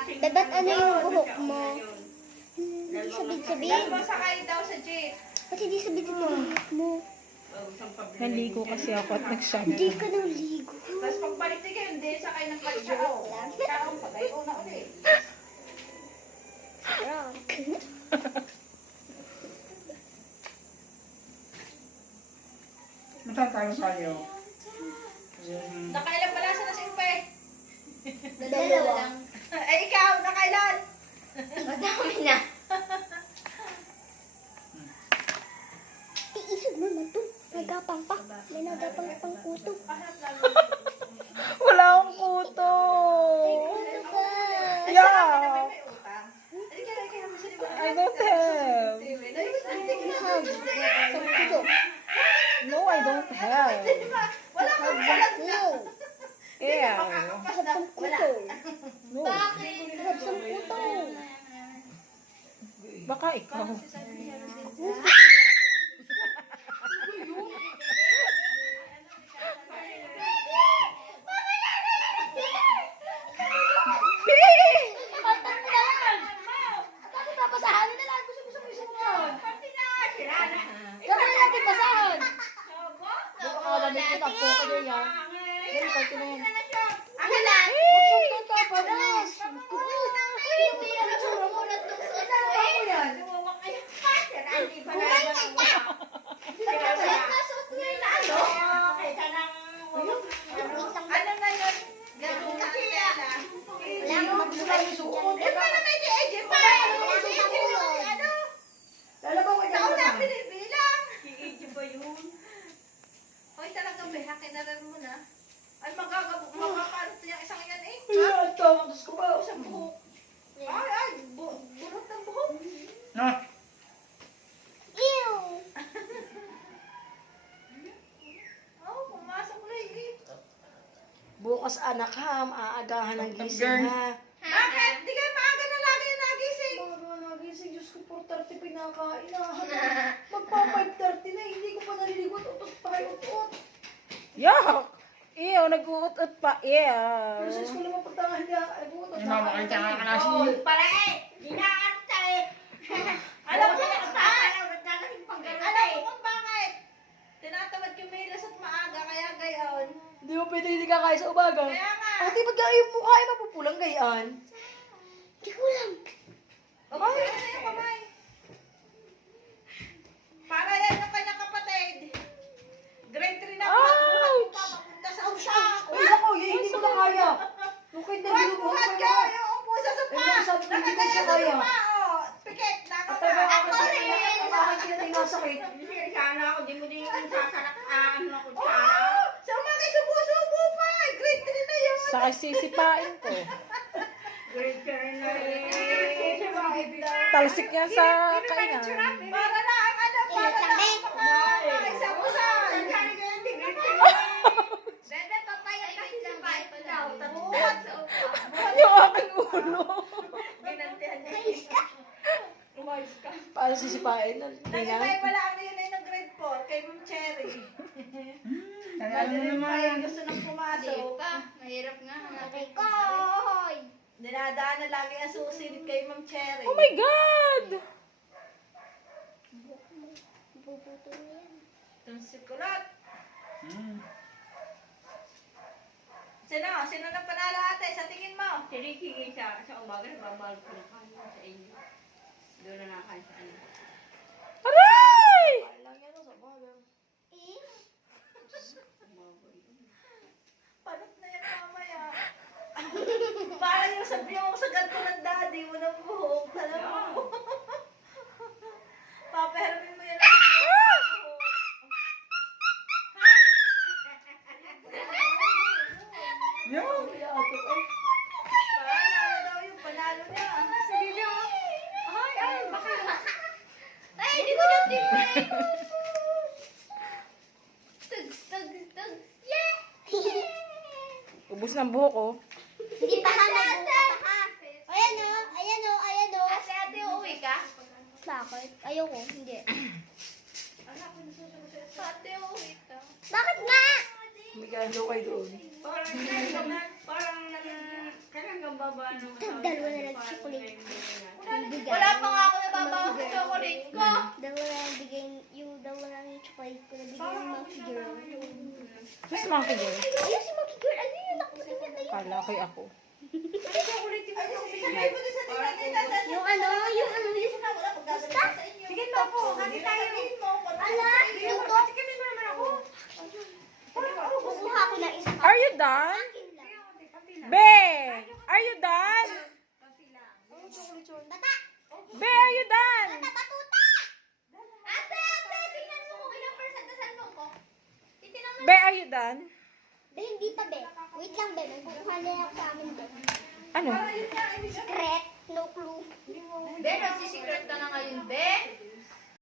Dapat ano yung buhok mo? Hindi sabit-sabit. Sakay daw sa jeep. Ba't hindi sabit-sabit yung buhok mo? Naligo kasi ako at nag-shampoo. Hindi ka nang ligo. Tapos pagbalik ni kayo, hindi sakay ng kalsyaw. Kaong pagay, una ulit. Rock. Matatalo tayo. Nakailan pala sa nasimpe? Dalawa. Ay, ikaw, nakailan? Madami na. Iisog mo naman to. Nagapang pa. May nagapang pang kuto. Wala akong kuto. Kuto ka. Yeah. May utang. Ay, kaya mo sa I don't have. Sa kuto. No, I don't have. Wala kang salag na. No. Yeah. Sa kuto. No. Sa kuto. Baka ikaw. Ano na yun? Ganun ka kaya. Yung pala may si AJ pa. Si AJ yung ano? Taon na pinibilang. Si AJ ba yun? Hoy, talagang may hakinaran mo na. Ay, magkakaroon niya isang yan eh. Isang buhok. Ay, burot ng buhok. No? Ew. Oh, pumasok na eh. Bukas anak ha, maaagahan ng gising ha. Bakit? Di kayo maaga na lagi yung nagising. Maaga nagising, Diyos ko, 4:30 pinakain na. Magpa 5:30 na, hindi ko pa naliligot, utot pa kayo, utot. Yuck! Ew, nag-uut-ut pa. Pero sa Ew. school naman punta nga hindi, nag-utot. Yung mama kayo tsaka ka nasi. Para eh, dinaarta eh. Alam mo kung bakit? Tinatamad yung Melos at maaga, kaya gayon. Hindi mo pwede hindi ka kaya sa umaga. Kaya nga. Ate, ba't ka yung mukha ay mapupulang gayaan? Di ko alam. Okay, ano yung kamay? Para yan yung kanyang kapatid. Grade 3 na buhat mo pa papunta sa usa. Uy, ako, hindi ko na kaya. Nung kayo Buhat ka, yung upo sa sopa. sabi ko, hindi ko Nakataya siya sa kaya. sopa, oh. Pikit, Ako nakaka. rin. Bakit kaya tayo nasakit? Sana ako, di mo din yung sasalaktaan ako Oo, sana. sa mga subo-subo pa. Grade 3 na yun. Sa sisipain ko. Great ka rin na Talsik yan sa kainan. Para na ang ano, para na ang mga isa-usan. Bebe, tatayan kasi sa bahay pa daw. Buhat sa upa. Yung aking ulo. Ginantihan niya. Umayos ka. Paano sisipain? Nag-ibay pala ano yun ay ng grade 4 kay Ma'am Cherry. Ano Madeline pa yung naman? gusto nang pumasok. Mahirap nga. Hanapin ko. Hoy. Dinadaan na lagi ang susilid kay Ma'am Cherry. Oh my God! Bubuto na yan. Itong sikulot. Hmm. Sino nang panalo ate sa tingin mo? Si Ricky sa umaga, babal ko na kain sa inyo. Doon na nakain sa ano. Aray! Lang yan sa umaga. Panot na yan mamaya. Parang yung sabi mo sa ganito ng daddy mo ng buhok. Alam mo? Papahermin mo yan ang buhok. Yung! Panalo daw yung panalo niya. Sige niya. Ay, baka. Ay, di ko na tingnan. Tug. Yeah! Ubus ng buhok oh. Hindi pa ka nagbuka pa. Ayan o. Ate, uuwi ka? Bakit? Ayoko, hindi. Ate, uuwi ka. Bakit nga? May kaano kayo doon. Parang kailangan bababa naman. Dalawa na lang chocolate. Bigay. Wala pa nga ako nababawas sa chocolate ko. Dalawa na lang bigay, yung dalawa lang yung chocolate ko na bigay ng Monkey Girl. Who's Monkey Girl? Ayun si Monkey Girl, ano yun? Nakusin niya na yun. Kala ko'y ako. Sabay mo din sa tingnan nila. Yung ano, Basta? Sige mo po, kami tayo. ala, luto. Sige mo naman ako. Kukuha ko ng isang Are you done? akin lang. Be! Are you done? Bata! Be, are you done? Bata, batuta! Ate, tingnan mo kung ilang percent na cellphone ko. Titignan mo. Be, are you done? Be, hindi pa, be. Wait lang, be. May kukuha na lang sa amin, be. Ano? Secret, no clue. Be, nagsisecret ka na ngayon, Be.